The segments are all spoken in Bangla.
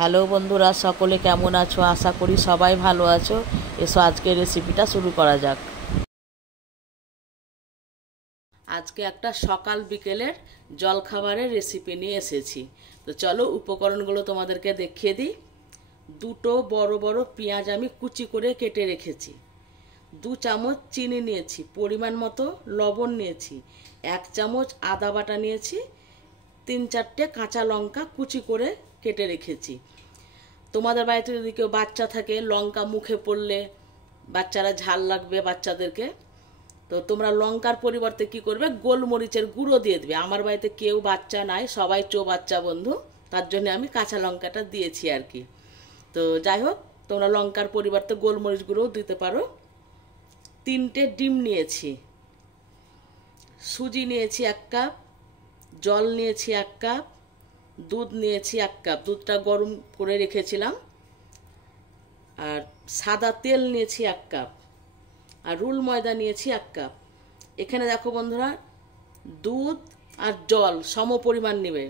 হ্যালো বন্ধুরা, সকলে কেমন আছো? আশা করি সবাই ভালো আছো। এসো আজকে রেসিপিটা শুরু করা যাক। আজকে একটা সকাল বিকেলের জলখাবারের রেসিপি নিয়ে এসেছি। তো চলো উপকরণগুলো তোমাদেরকে দেখিয়ে দিই। দুটো বড় বড় পেঁয়াজ আমি কুচি করে কেটে রেখেছি। 2 চামচ চিনি নিয়েছি, পরিমাণ মতো লবণ নিয়েছি, 1 চামচ আদা বাটা নিয়েছি, 3-4টে কাঁচা লঙ্কা কুচি করে কেটে রেখেছি। তোমাদের বাড়িতে যদি কেউ বাচ্চা থাকে, লঙ্কা মুখে পড়লে বাচ্চারা ঝাল লাগবে বাচ্চাদেরকে, তো তোমরা লঙ্কার পরিবর্তে কি করবে, গোলমরিচের গুঁড়ো দিয়ে দেবে। আমার বাড়িতে কেউ বাচ্চা নাই, সবাই বাচ্চা বন্ধু, তার জন্য আমি কাঁচা লঙ্কাটা দিয়েছি আর কি। তো যাই হোক, তোমরা লঙ্কার পরিবর্তে গোলমরিচ গুঁড়োও দিতে পারো। 3টে ডিম নিয়েছি, সুজি নিয়েছি 1 কাপ, জল নিয়েছি 1 কাপ, দুধ নিয়েছি 1 কাপ, দুধটা গরম করে রেখেছিলাম, আর সাদা তেল নিয়েছি 1 কাপ, আর রুল ময়দা নিয়েছি 1 কাপ। এখানে দেখো বন্ধুরা, দুধ আর জল সম পরিমাণ নেবে।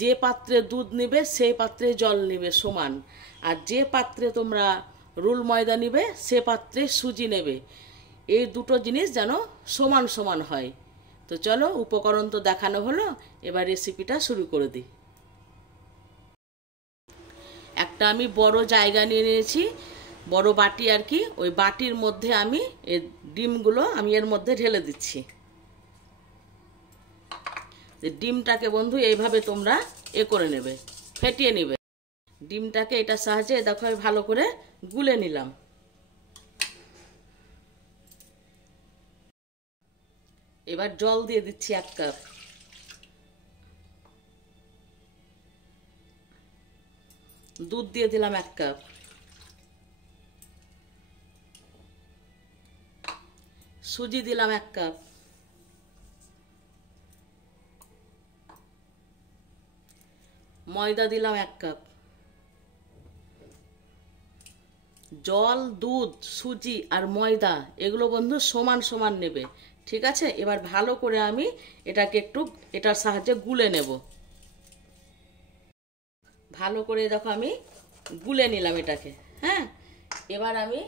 যে পাত্রে দুধ নেবে সেই পাত্রে জল নেবে সমান, আর যে পাত্রে তোমরা রুল ময়দা নেবে সে পাত্রে সুজি নেবে। এই দুটো জিনিস যেন সমান সমান হয়। তো চলো, উপকরণ তো দেখানো হলো, এবার রেসিপিটা শুরু করে দিই। একটা আমি বড় জায়গা নিয়ে নিয়েছি, বড় বাটি আর কি। ওই বাটির মধ্যে আমি এই ডিমগুলো আমি এর মধ্যে ঢেলে দিচ্ছি। ডিমটাকে বন্ধু এইভাবে তোমরা করে নেবে, ফেটিয়ে নেবে। ডিমটাকে এটার সাহায্যে দেখো আমি ভালো করে গুলে নিলাম। এবার জল দিয়ে দিচ্ছি 1 কাপ, দুধ দিয়ে দিলাম 1 কাপ, সুজি দিলাম 1 কাপ, ময়দা দিলাম 1 কাপ। জল, দুধ, সুজি আর ময়দা এগুলো বন্ধু সমান সমান নেবে, ঠিক আছে? এবার ভালো করে আমি এটাকে একটু এটার সাহায্যে গুলে নেব। ভালো করে দেখো আমি গুলে নিলাম এটাকে। হ্যাঁ, এবার আমি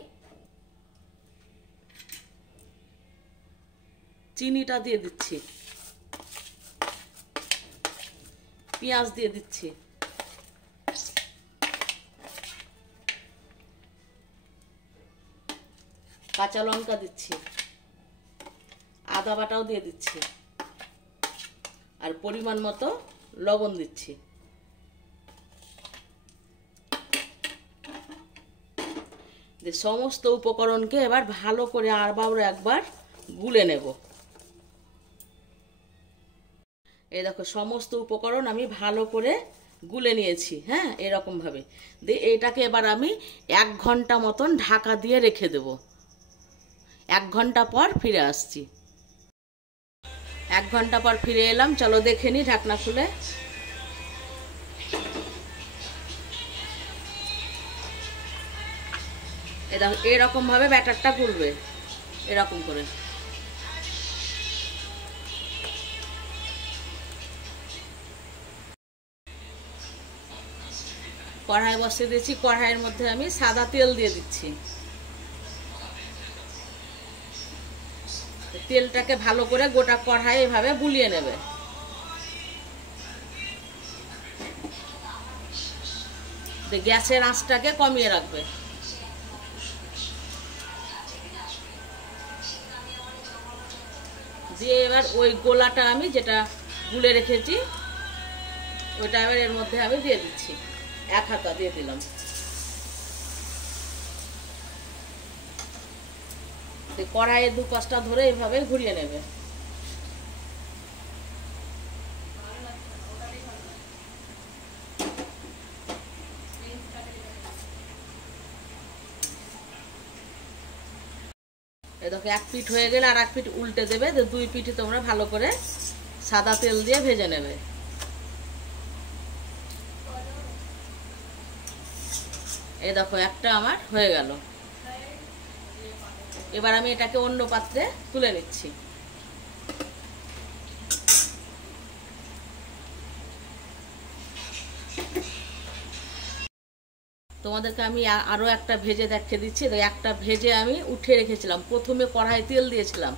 চিনিটা দিয়ে দিচ্ছি, পেঁয়াজ দিয়ে দিচ্ছি, কাঁচা লঙ্কা দিচ্ছি, আদা বাটাও দিয়ে দিচ্ছি, আর পরিমাণ মতো লবণ দিচ্ছি। সমস্ত উপকরণকে এবার ভালো করে আবার একবার গুলে নেব। এই দেখো সমস্ত উপকরণ আমি ভালো করে গুলে নিয়েছি। হ্যাঁ, এরকম ভাবে দিয়ে এটাকে এবার আমি 1 ঘন্টা মতন ঢাকা দিয়ে রেখে দেব। 1 ঘন্টা পর ফিরে আসছি। 1 ঘন্টা পর ফিরে এলাম, চলো দেখে নি ঢাকনা খুলে। এই দেখো এরকম ভাবে ব্যাটারটা গুলবে, এরকম করে। কড়াই বসিয়ে দিয়েছি, কড়াইয়ের মধ্যে আমি সাদা তেল দিয়ে দিচ্ছি। তেলটাকে ভালো করে গোটা কড়াই এভাবে বুলিয়ে নেবে। গ্যাসের আঁচটাকে কমিয়ে রাখবে। দিয়ে এবার ওই গোলাটা আমি যেটা গুলে রেখেছি ওইটা এবার এর মধ্যে আমি দিয়ে দিচ্ছি। 1 হাতা দিয়ে দিলাম। কড়াইয়ের 2 পাশটা ধরে এইভাবে ঘুরিয়ে নেবে। এই দেখো 1 পিঠ হয়ে গেলে আর 1 পিঠ উল্টে দেবে। 2 পিঠে তোমরা ভালো করে সাদা তেল দিয়ে ভেজে নেবে। এই দেখো একটা আমার হয়ে গেল। এবার আমি এটাকে অন্য পাত্রে তুলে নিচ্ছি। তোমাদেরকে আমি আরও একটা ভেজে দেখিয়ে দিচ্ছি। একটা ভেজে আমি উঠে রেখেছিলাম, প্রথমে কড়াই তেল দিয়েছিলাম,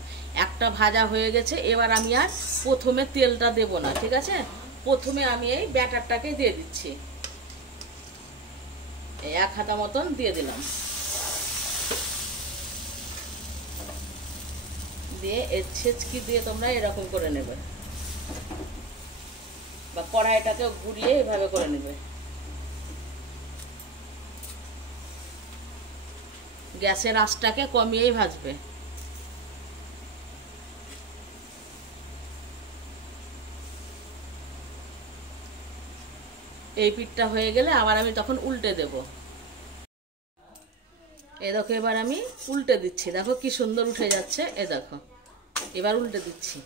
একটা ভাজা হয়ে গেছে। এবার আমি আর প্রথমে তেলটা দেব না, ঠিক আছে? প্রথমে আমি এই ব্যাটারটাকে দিয়ে দিচ্ছি, এই 1 হাতা মতন দিয়ে দিলাম। দিয়ে এর ছেঁচকি দিয়ে তোমরা এরকম করে নেবে, বা কড়াইটাকে ঘুরিয়ে এভাবে করে নেবে। গ্যাসের আঁচটাকে কমিয়েই ভাজবে। এই পিঠটা হয়ে গেলে আবার আমি তখন উল্টে দেব। এ দেখো এবার আমি উল্টে দিচ্ছি, দেখো কি সুন্দর উঠে যাচ্ছে। এ দেখো এবার উল্টে দিচ্ছি,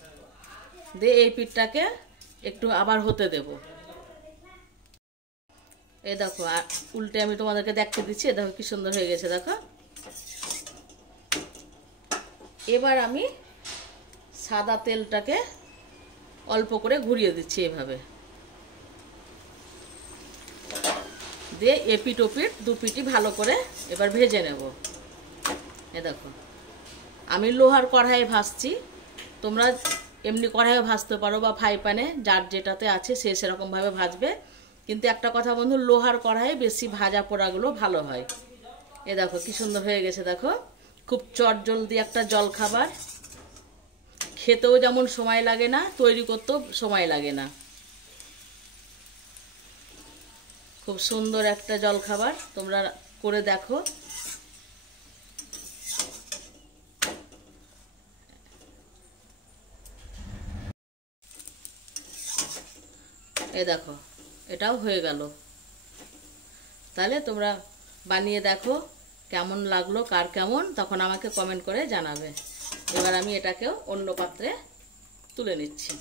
দিয়ে এই পিঠটাকে একটু আবার হতে দেব। এ দেখো উল্টে আমি তোমাদেরকে দেখতে দিচ্ছি, এ দেখো কি সুন্দর হয়ে গেছে, দেখো। এবার আমি সাদা তেলটাকে অল্প করে ঘুরিয়ে দিচ্ছি এভাবে, দিয়ে এপিট ওপিট দুপিটি ভালো করে এবার ভেজে নেব। এ দেখো আমি লোহার কড়াইয়ে ভাজছি, তোমরা এমনি কড়াইয়ে ভাজতে পারো বা ফ্রাই প্যানে, যার যেটাতে আছে সে সেরকমভাবে ভাজবে। কিন্তু একটা কথা বন্ধু, লোহার কড়াইয়ে বেশি ভাজা পোড়াগুলো ভালো হয়। এ দেখো কি সুন্দর হয়ে গেছে, দেখো। খুব চটজলদি একটা জল খাবার, খেতেও যেমন সময় লাগে না, তৈরি করতেও সময় লাগে না। খুব সুন্দর একটা জল খাবার, তোমরা করে দেখো। এ দেখো এটাও হয়ে গেল। তাহলে তোমরা বানিয়ে দেখো কেমন লাগলো, কার কেমন, তখন আমাকে কমেন্ট করে জানাবে। এবার আমি এটাকেও অন্য পাত্রে তুলে নিচ্ছি।